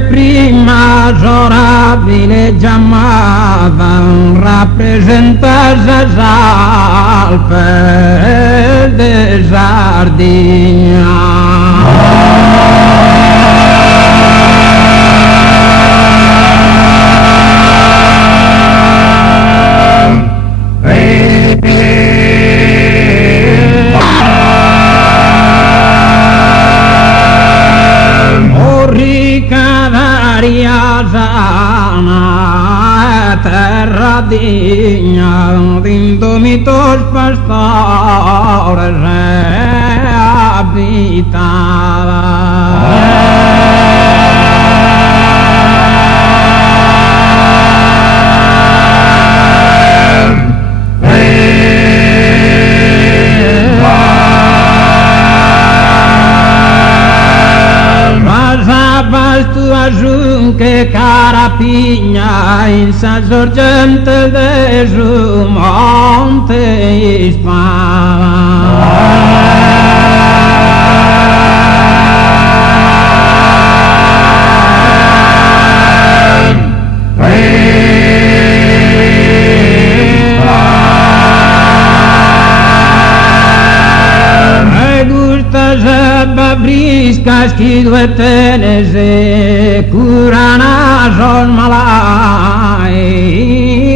prima ora villeggiamavan rappresenta Alpe de Sardegna. Terra digna d'indomitos pastores abitada. Que Carapinha in San Sorgente de su monte Hispana. Briscas que due tenese curana son malai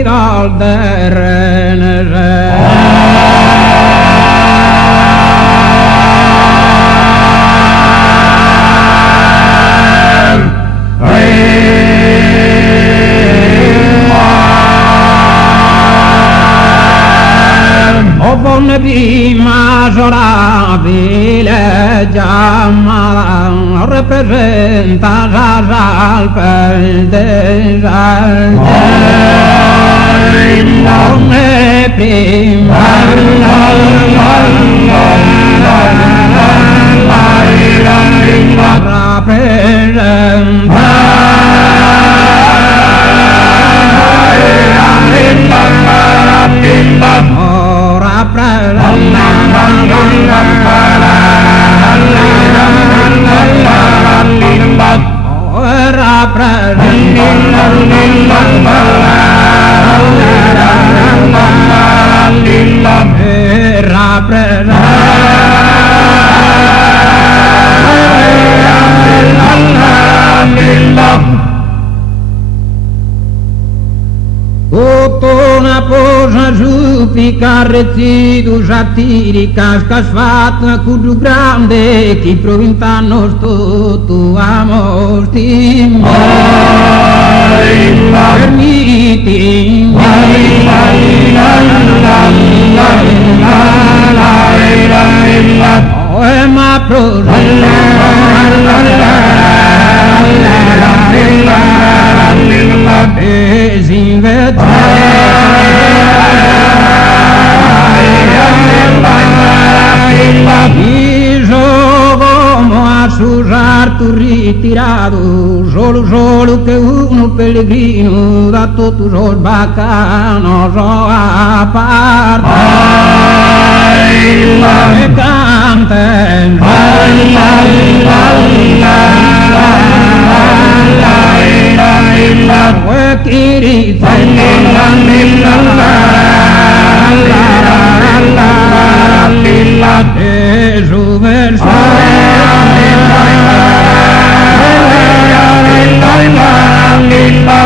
dal terrenese. Prima sorabile chiamata rappresenta Alpe de Sardegna. Prima Cotona posa giupi carrezzi du satirica scasfata cudu grande chi provintanno sto tu amo stim permiti ma prosa ritirado, solo che uno pellegrino da tutto sos bacano so a parte e canten e chirita e su verso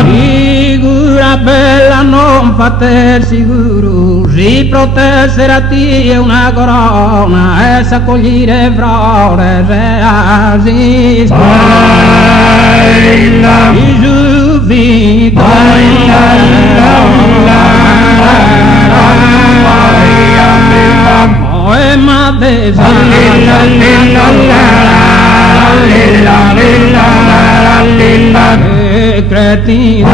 figura bella non fate sicuro, si protessera ti è una corona e s'accogliere frore se asiste i giuvi e ma cretina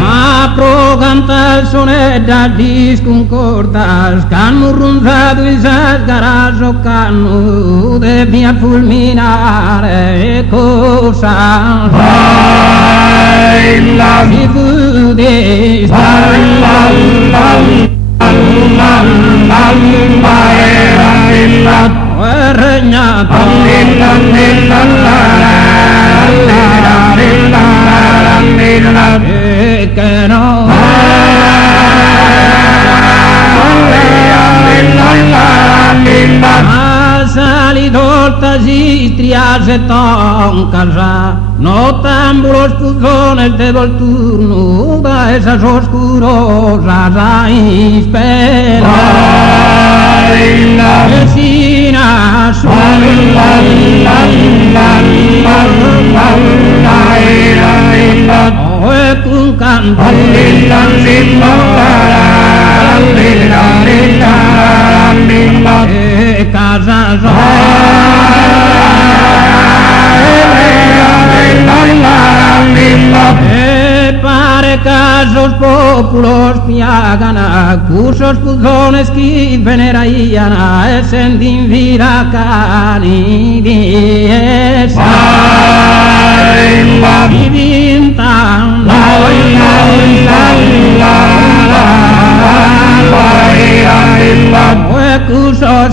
ma pro canta sonetta disconcordas canno ronzato il sasgaraso canno devia fulminare cosa si fude se casa, no tamburos puzones de volturno, da esas oscurosas penas. Vecinas, un canto, casa pare casos populos piagana, cursos puzones qui veneraiana, essent in vida cani diesa, divintam cursos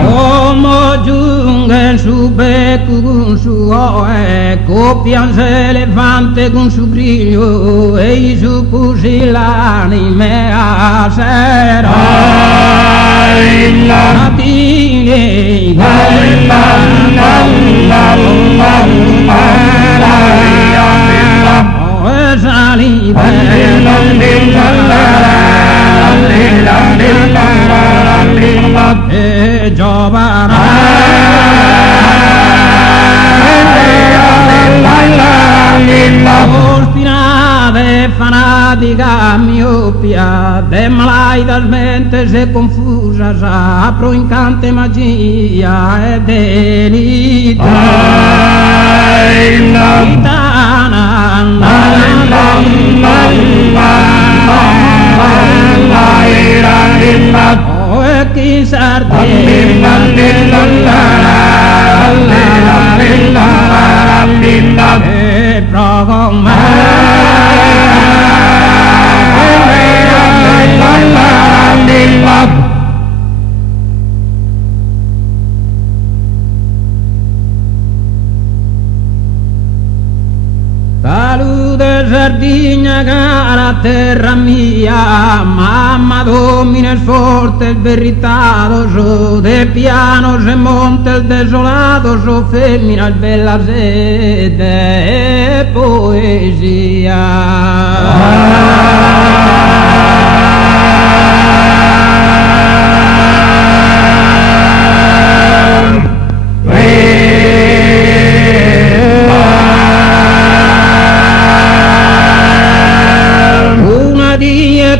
como giunge su becco con su oe, copian se levante con su griglio e i su pusillani me a sera. Fanatica miopia, de malaidas mentes e confusas, apro incante magia e delita. O e chi e Salude Sardegna cara terra mia, mamma domines fortes veritados, de pianos e montes desolados, feminas bellas e de poesia.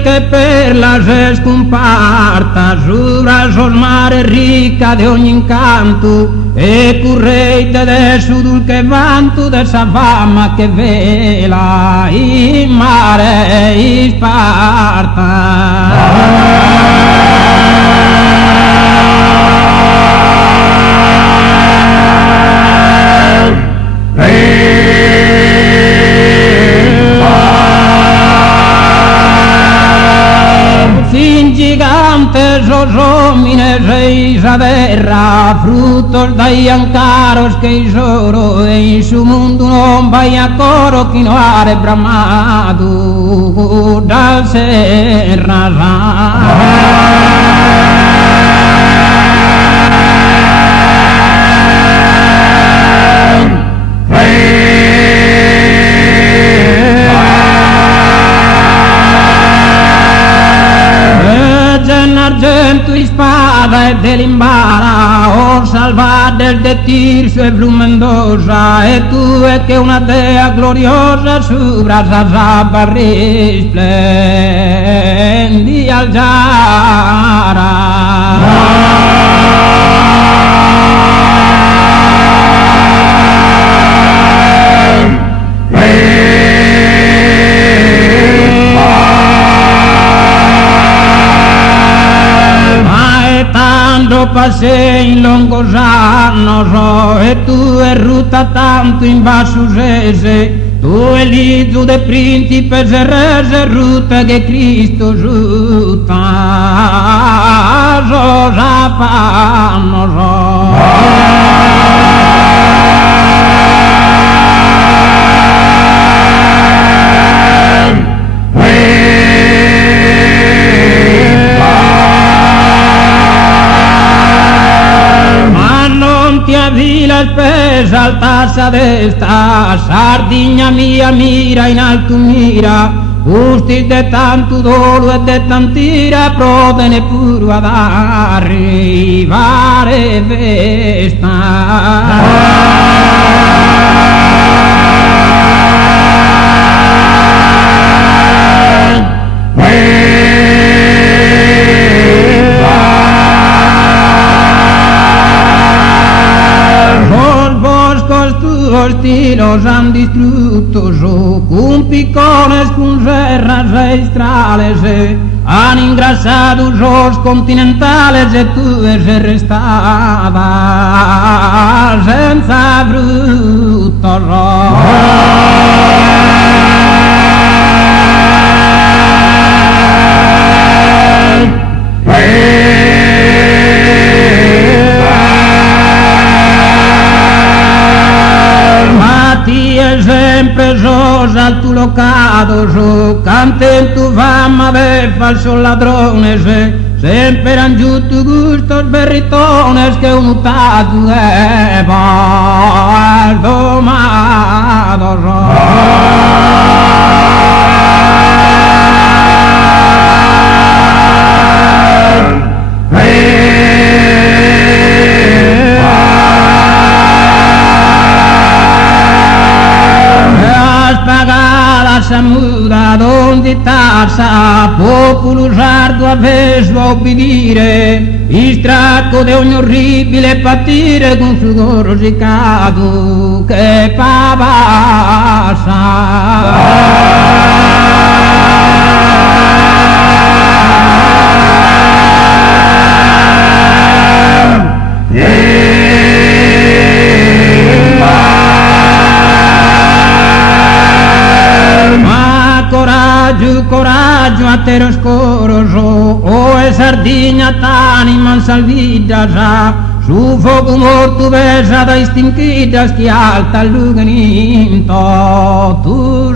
Que per la se scomparta sopra sos mare ricca di ogni incanto e curreite de su dulce vanto de sa fama che vela in mare in Sparta. Gigantes os homines e a terra, frutos dai ancaros che isoro e in su mundo non vai a coro chi no are bramado dal serra. Argento y spada e dell'imbara, o salvades de Tirso e Blumendosa, e tu è che una dea gloriosa sopra sa sabba risplendi al giara. Passei in longos annos e tu è ruta tanto in basso sese, tu è l'idro de principe e rese ruta che Cristo giuta sosa fanno. una vila spesa altassa d'esta, Sardigna mia mira in alto mira, gusti de tanto dolo e de tantira, prode neppure ad arrivare los han distrutto su con piccones, con serras reistrales, han ingrassato los continentales e tu se restava senza frutto. Sempre sos al tu locado, so canten tu fama de falsos ladrones, sempre han giusto gustos berritones che un utato è muda donde tassa, popolo sardo avessi a obbedire, istracco di ogni orribile patire con suo rosicato che coraggio a te scoroso, o e Sardigna t'anima salviggia, su fuoco morto vesa da istinchita che alta al luganinto, tu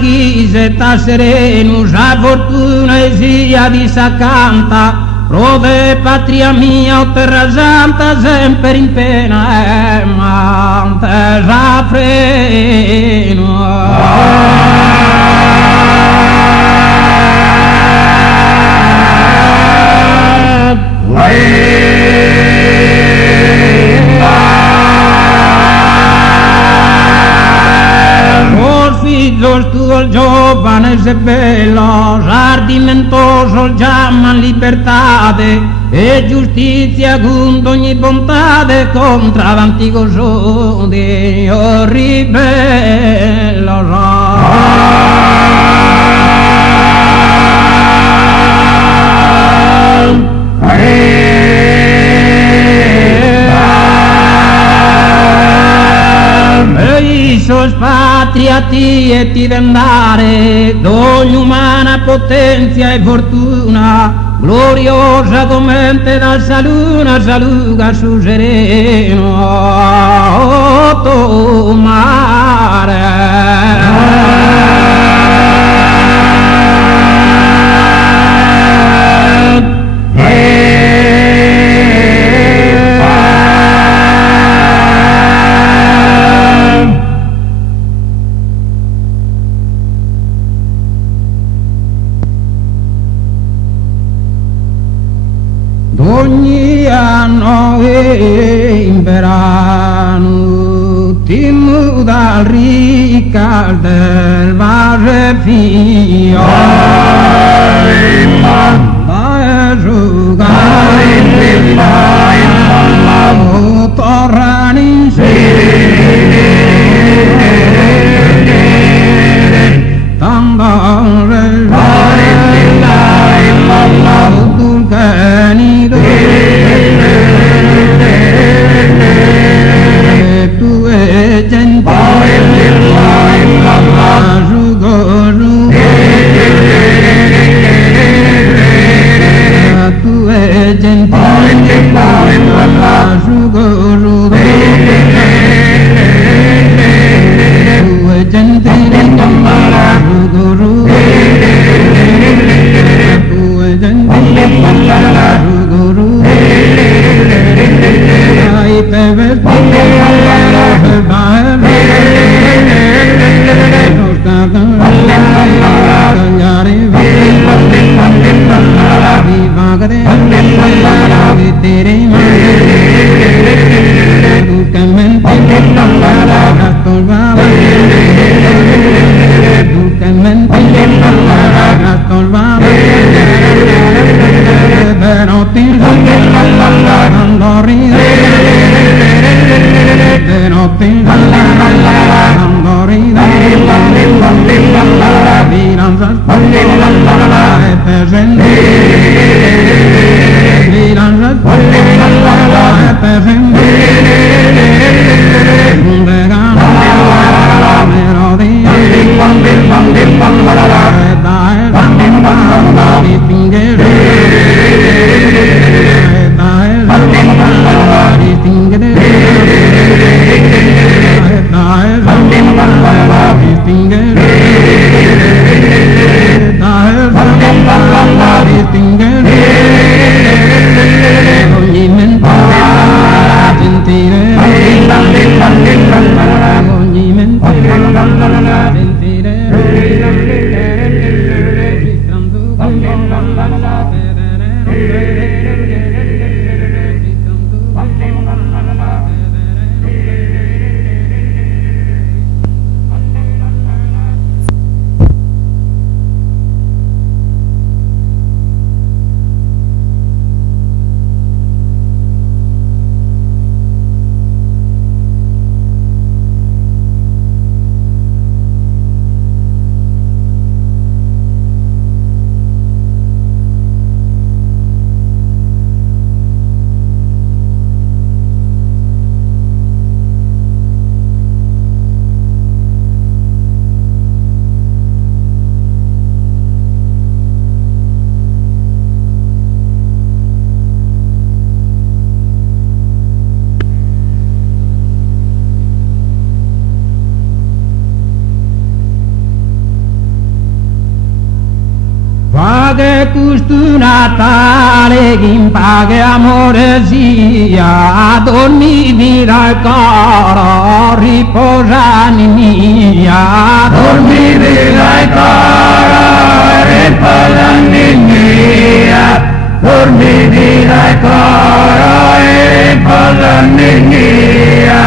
chi se sta sereno, sa fortuna e sia di s'accanta, prode patria mia o terra santa, sempre in pena e mantesa il giovane se bello, sardimentoso chiaman libertà e giustizia con ogni bontà contro l'antico sode orribile. Sos patria e ti vendare d'ogni umana potenzia e fortuna, gloriosa come da saluna saluga su sereno tu mare. Ogni anno in verano ti muda al riccal del vaso fio da asciugare tornare in sé t'andare tu canido tu e gentile asciugare Paga custo Natale, chi paga amore sia, dormi vira il coro, riposa mia, dormi vira il coro, riposa mia, dormi vira il coro, riposa mia.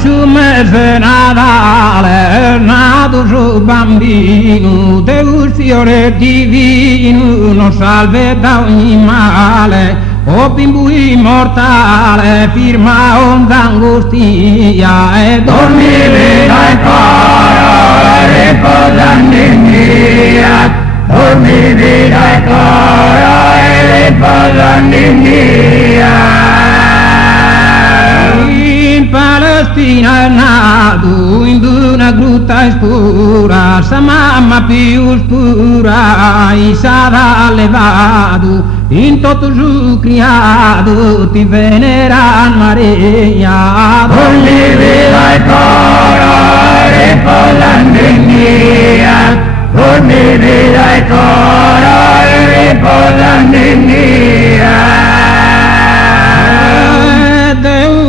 Su mese Natale, nato su bambino, Deus fiore divino, non salve da ogni male, o bimbo immortale, firma onda angustia, e dormi vira il coro, riposa mia, dormi vira il coro, riposa mia. Palestina è nato in una gruta scura, sa mamma più scura, e sarà allevato, in tutto su criato, ti venera Maria. Dormi vira il coro, riposa mia, dormi vira il coro, riposa mia.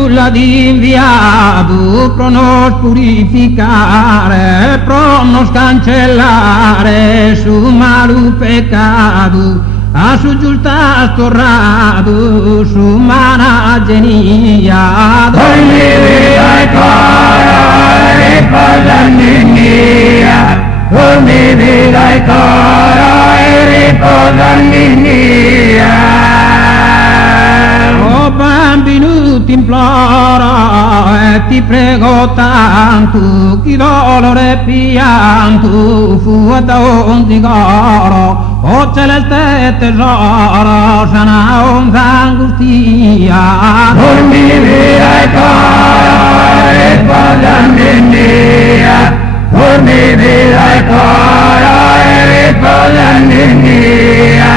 La di inviato, pro nos purificare, pro nos cancellare su malu peccato, a su giusta storrato, su mana genia. Dormi vira il coro, riposa mia, dormi vira il coro, riposa mia. Bambino ti imploro e ti prego tanto, chi dolore e pianto fu da ogni coro, o celeste tesoro, sana onda angustia. Dormi vira il coro, riposa mia, dormi vira il coro, riposa mia.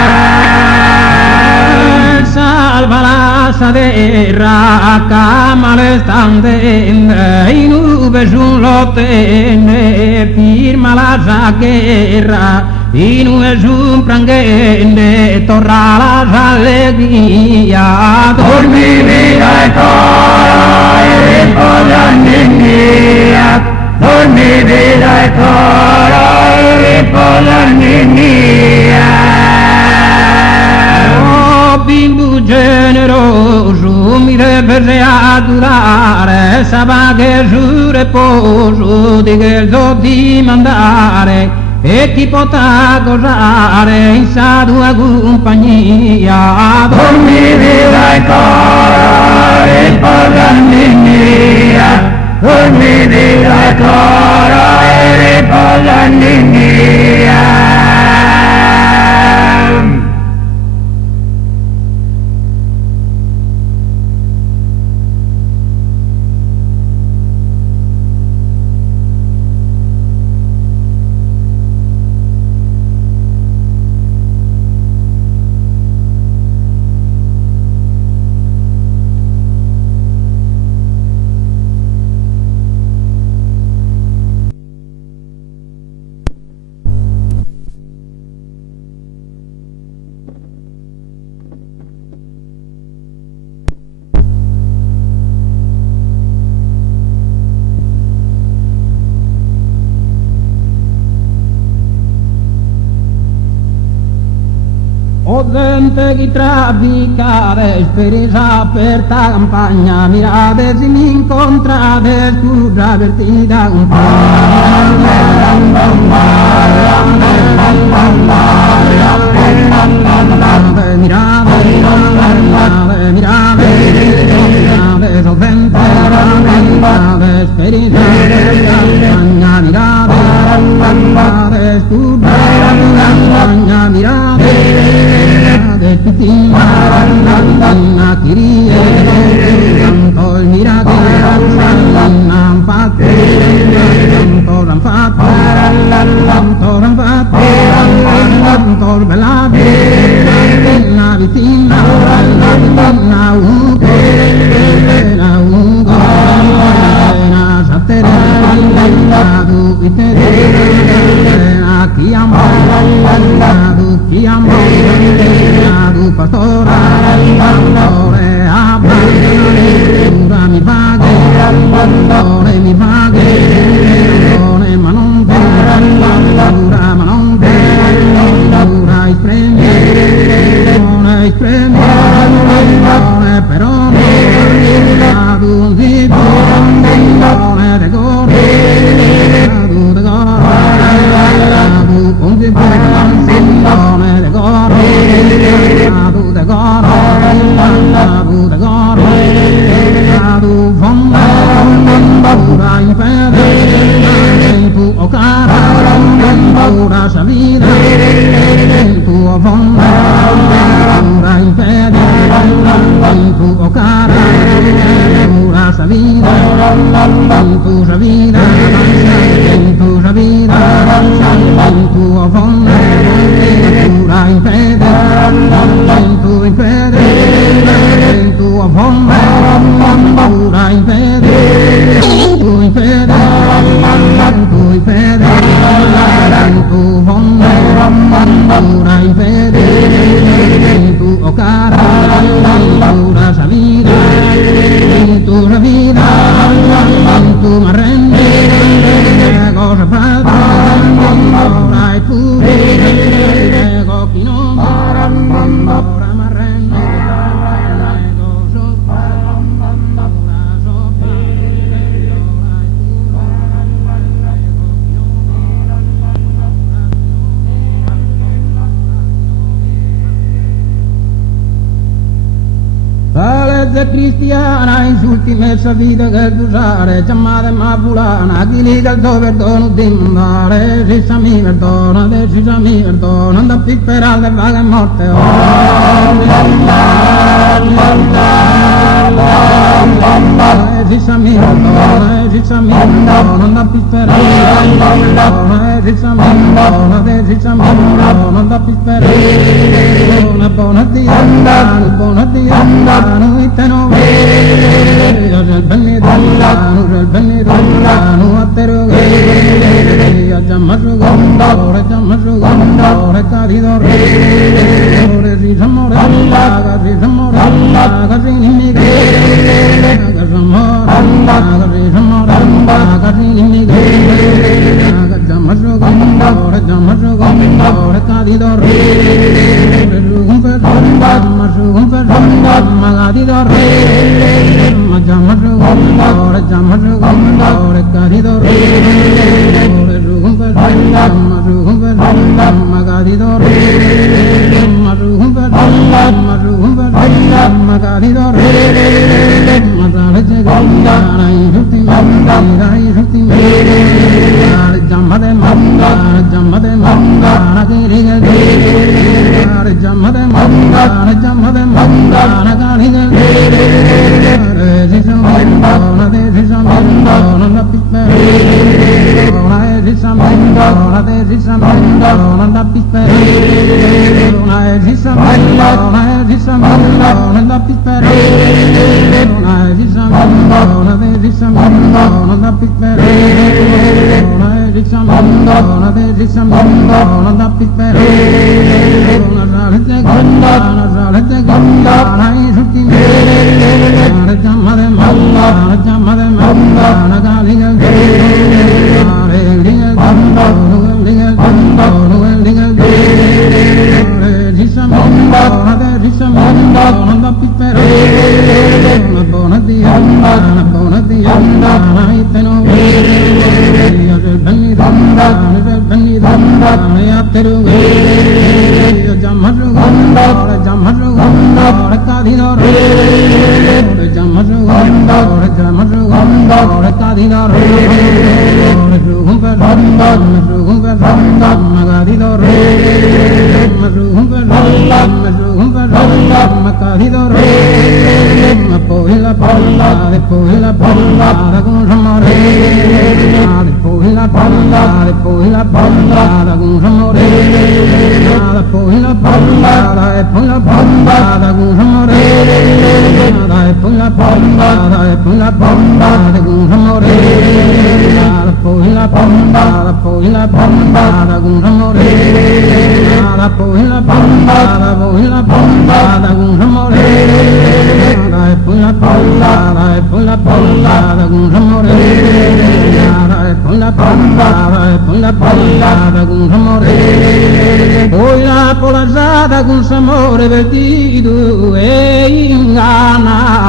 Salva la saderra, camale stantende, in nube sull'ottende, firma la guerra, in nube su prangende, torna la allegria. Dormi vira il coro, riposa mia, dormi vira il coro, riposa mia. Bimbo generoso mi deve adorare, sa che su riposo di che so di mandare e ti potrà gozare in sa tua compagnia. Dormi vira il coro, riposa mia, dormi vira il coro, Gente che trafficate, spirisa per ta campagna, mirate se mi incontrate, scusa per ti da mirate, solvente, spirisa per ta campagna, mirate, scusa per ta campagna, mirate, pittina, kirie, tanto il miracolo, tanto il belato, la vittina, una satterina, tu iterina, chi amo, tu pastore, abba, ora mi paghi, ma non te, ora ma non te, ora ispremi, però, tu un zitto, de gore, tu de un zitto, de gore, tu fonda, ora in fede, tu o cara, ora sa vida, tu o fonda, ora in fede, tu o cara, ora sa vida, tu sa vida, tu sa vida, tu o fonda, ora in fede, tu in fede, tu o fonda, ora in fede, tu in fede, tu in fede, tu fonda, ora in fede, tu o cara, ora sa vida, tu sa vida, tu m'arrendi, cosa fate, ora è pure, chi non ora m'arrendi, la legge cristiana insulti messa vita che usare, chiamate ma fulana, chi li calzò perdono di mandare, si sa mi perdona, si sa mi perdona, non da più sperare vaga e morte, si sa mi perdona, si sa mi perdona, non da più sperare, si sa mi perdona, si sa mi perdona, non da più sperare, buona Dio, buona Dio, noi te no vedi, io c'è il benedetto, a te roghi, a giammasugondore, cadidore, si s'amore, casi nimiche, che s'amore, casi nimiche, che giammasugondore, cadidore, magari dorre, ma giammasugondore, cadidore, magari dorre, magari dorre, ma sale c'è Jammade Manda, Jammade Manda, Nagiriga, Jammade Manda, Jammade Manda, Nagariga, Zisamanda, Zisamanda, Napipe, Zisamanda, Zisamanda, Napipe, Zisamanda, Zisamanda, Napipe, Zisamanda, Zisamanda, Napipe, Zisamanda, Zisamanda, Napipe, Nazarete Ganda, Nazarete Ganda, Naisukim, Jammade Manda, Jammade Manda, Nagaliga, Nagaliga, Nagaliga, Nagaliga, Zisamanda, Zisamanda, Napipe, Bonadianda, Bonadianda, Naiteno, Bani Danda, Bani Danda, Yatero, Jamadu Ganda, Jamadu Ganda, Kadinor, Jamadu Ganda, Jamadu Ganda, Kadinor, Rumba Danda, Rumba Danda, Magadidor, Rumba Danda, Rumba Danda, Makadidor, Pohila Palla, Pohila Palla, Gunsamore, Pohila Palla, Pohila Palla, Gunsamore, Pohila Palla, Pohila Palla, Gunsamore, Pohila Palla, Pohila Palla, Gunsamore, Pohila Palla, Pohila Palla, Gunsamore, Pohila Palla, Pohila Palla, Gunsamore, Pulla Palla, Pulla Palla, Gunsamore, Pulla Palla, Pulla Palla, Gunsamore, Pulla Polasada Gunsamore vestito e ingannava.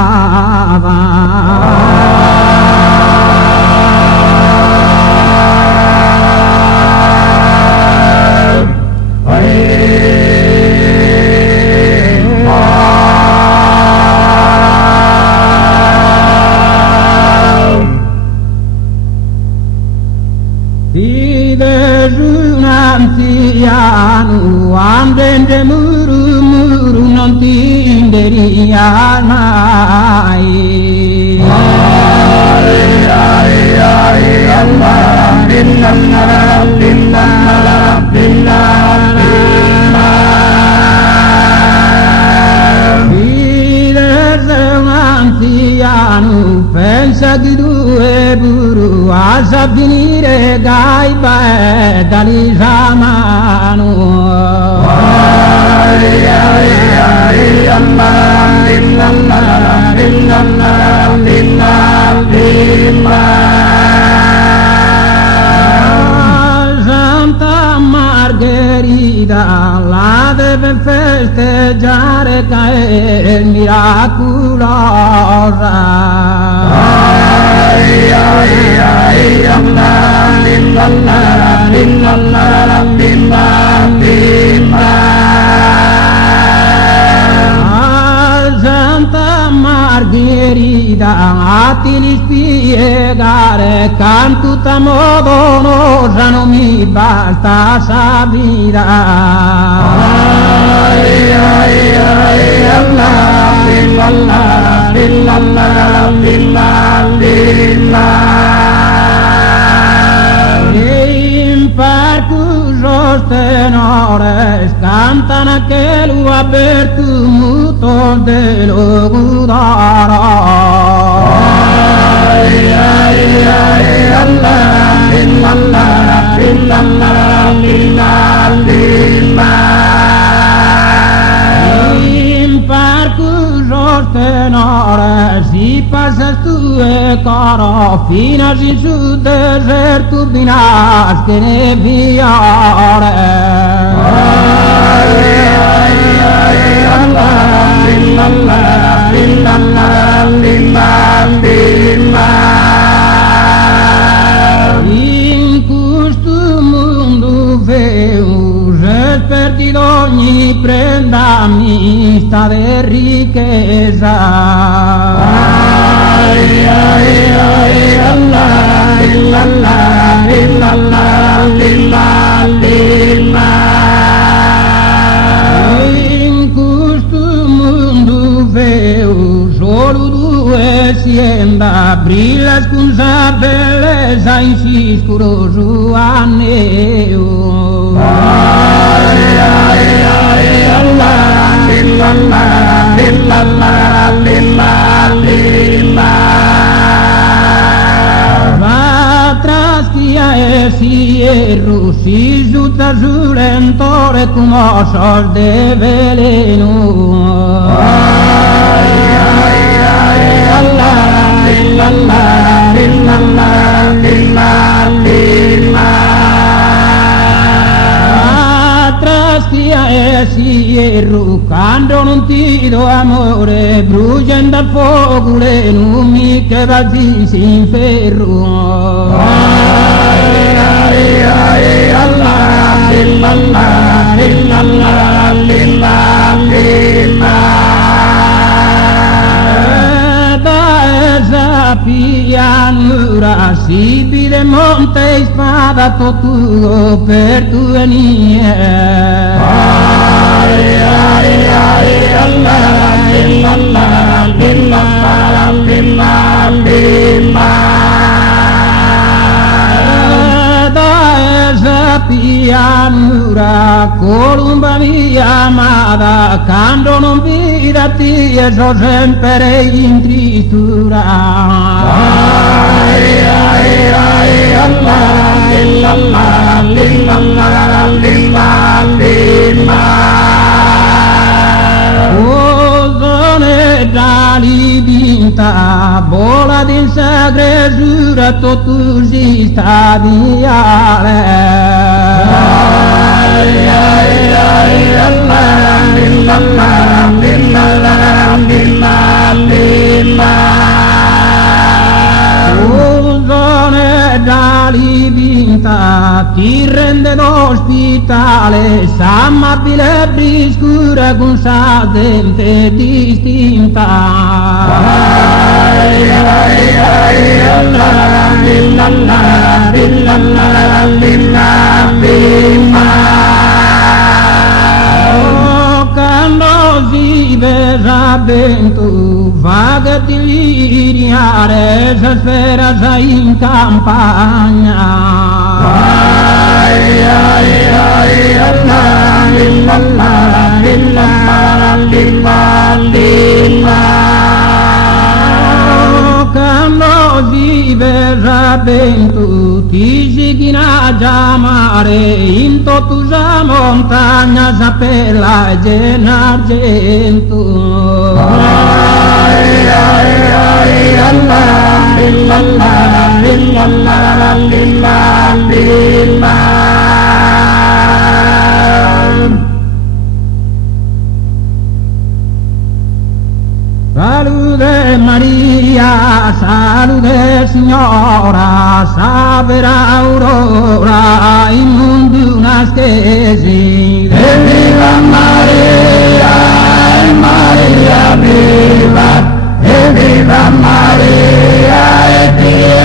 Anziano, andende muru muru non ti inderia mai. Anziano, pensa di due buru a finire gaiba dali zamanu. Santa Margherita la deve festeggiare che è miracolosa. Santa Margherita a ti spiegare canto a modo nosa non mi basta sa vita. In parco sostenores cantano aquel aperto muto de lo gudara. In parco sostenores si passa tu e caro fino a su deserto binas che ne viare. In questo mondo veo sperti d'ogni prenda mista de ricchezza. In questo mondo veo solo due sienda, brilla scusa bellezza in sicuro anneo. Va trastia e si erro, si giutta giurentore come sol de veleno. Trastia e si erro, quando non ti do amore, bruciando al fuoco le numi che vazzi si inferro. Da esa pianura si pide monte e spada tutto per tu venire. Da esa pianura colomba mia amata, quando non vida ti e so sempre in tristura. Ozone dali vinta, bola di sagresura, tutto si sta Ozone dali vinta, ti rende d'ospitale, s'amabile e briscura con sa dente distinta. Quando si verrà vento, vaga di liriare, se spera già in campagna. Quando si verrà vento, ti si china già mare, in tottusa montagna sapella e genargento. Salute Maria, salute Signora, sapera aurora, in mondo una stesi. E viva Maria, e Maria viva, e viva Maria, e Dio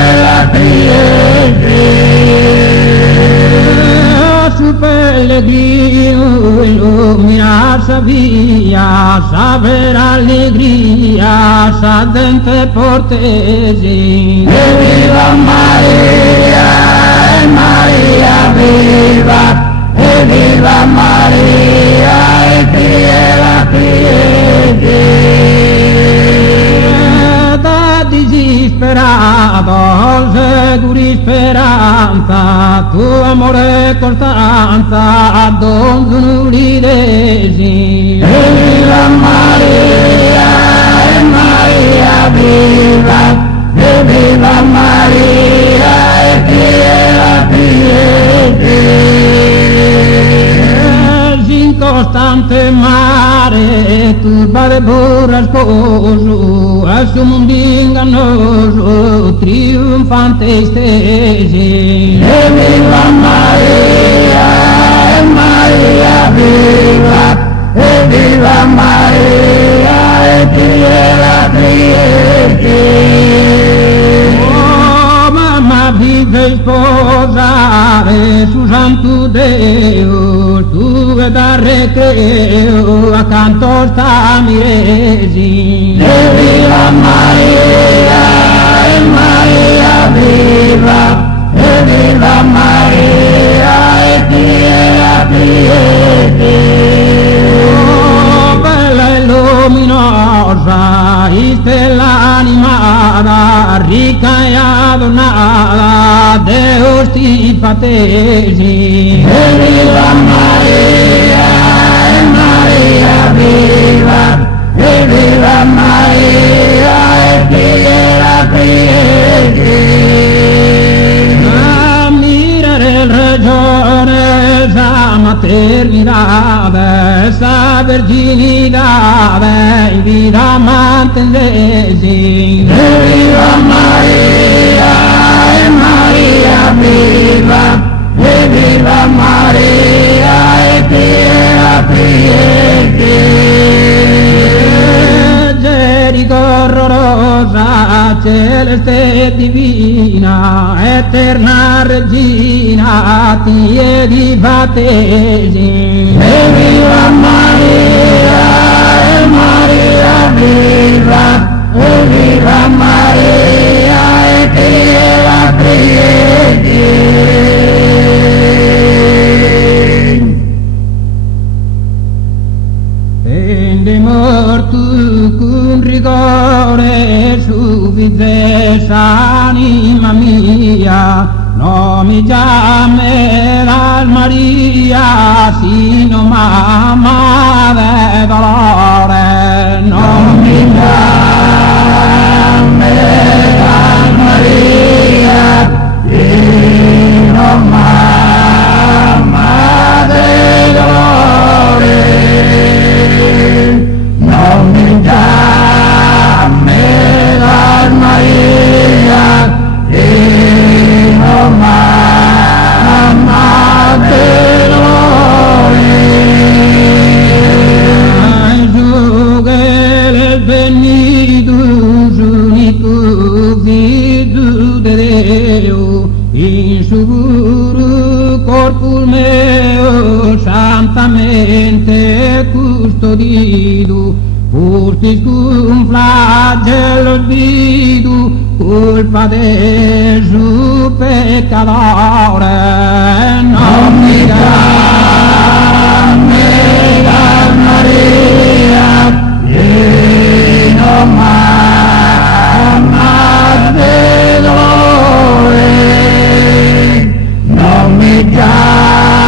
Su pellegrino illumina sa via, saper allegria, sa dente portesi. E viva Maria, e Maria viva, e viva Maria, e Da disperato, seguri speranza, tuo amore costanza, don l'idesi. E viva Maria, e Maria viva, e viva Maria, e Incostante mare, turbare borrascoso, a suo mondo ingannoso, trionfante stesi. E viva Maria, e Maria viva, e viva Maria, e Oh, mamma vive sposa, dove da recreo accanto sta Miresi. E viva Maria, e Maria viva, e viva Maria, e chi era pieti. Oh, bella e luminosa, y stella animata, ricca e adornata, Deus ti fatesi. E viva Maria, e Maria viva, e viva Maria, e chi era pieti. A mirare il regione, esa maternidad, esa virginidad, in vida mantendesi. E viva Maria, e Maria viva, e viva Maria, e chi era pieti. Gerico rosa, celeste e divina, eterna regina, ti di battesi. E viva Maria, e Maria viva, e viva Maria, e chi era pieti. Tende mortu con rigore sufficienza anima mia, non mi chiame dal Maria, sino mamma de dolore, non mi Maria, Dio mamma de dolore, non mi chiame dal Maria, Dio mamma de dolore. Gesù che l'è venuto giunito figlio di Dio, in suo corpo meo santamente custodito, furti con flagello sbido, colpa del suo peccatore, non mi Maria, Dio mamma de dolore, non mi chiame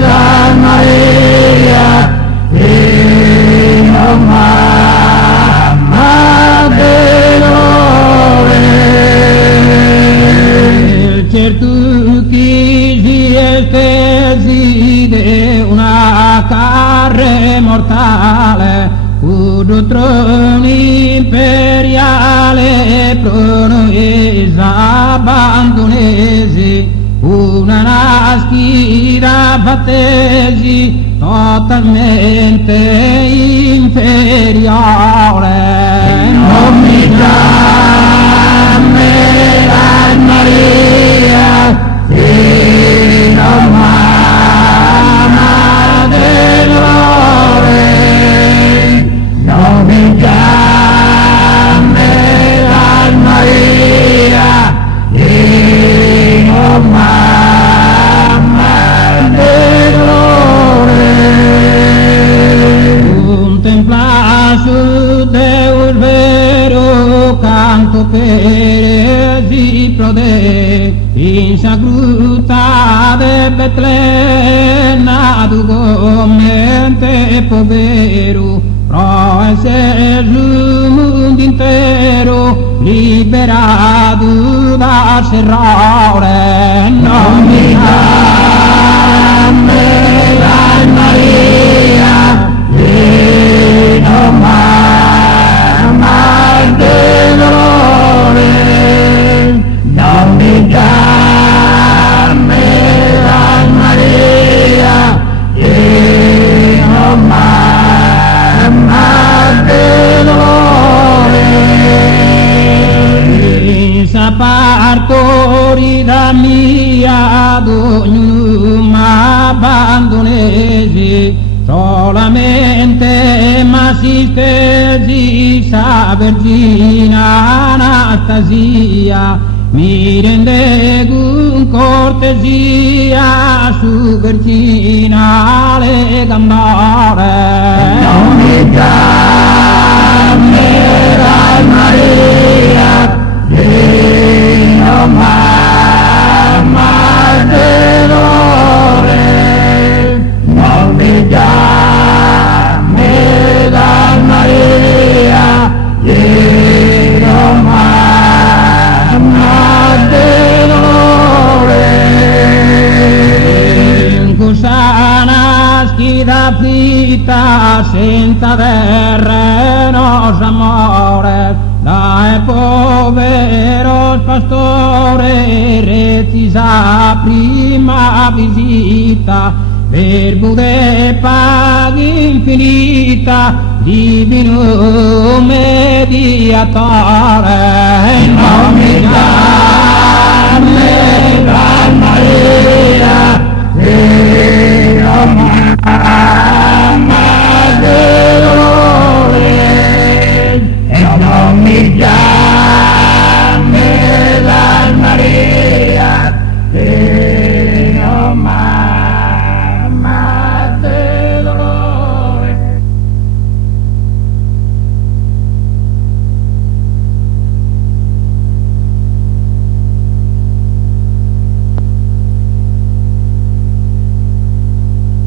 da Maria, Dio mamma de dolore. certo chi si estesi de una carre mortale, un trono imperiale, pronoesa abbandonesi, una naschira battesi, totalmente inferiore. Non mi chiame la Maria, Dio mamma de dolore, non mi chiame la Maria, Dio mamma de dolore. Contempla su Deus vero canto per prode, in sagruta de Betlem nadu commente povero, pro esse il mondo intero liberato da serrare, non mi chiame la Maria, Dio mamma de dolore, non mi chiame la Maria, Dio mamma de dolore. partorida mia ad ogni assistesi vergina Anastasia, mi rende con cortesia su vergina le gambare. Non mi chiamerai Maria, Dio mamma del dolore. Non mi chiamerai Maria, Dio mamma del dolore. Cusana schida fitta senza terrenos amores, dai poveros pastores retisa prima visita, verbo de paghi infinita, divino mediatore. Non mi chiamerai Maria,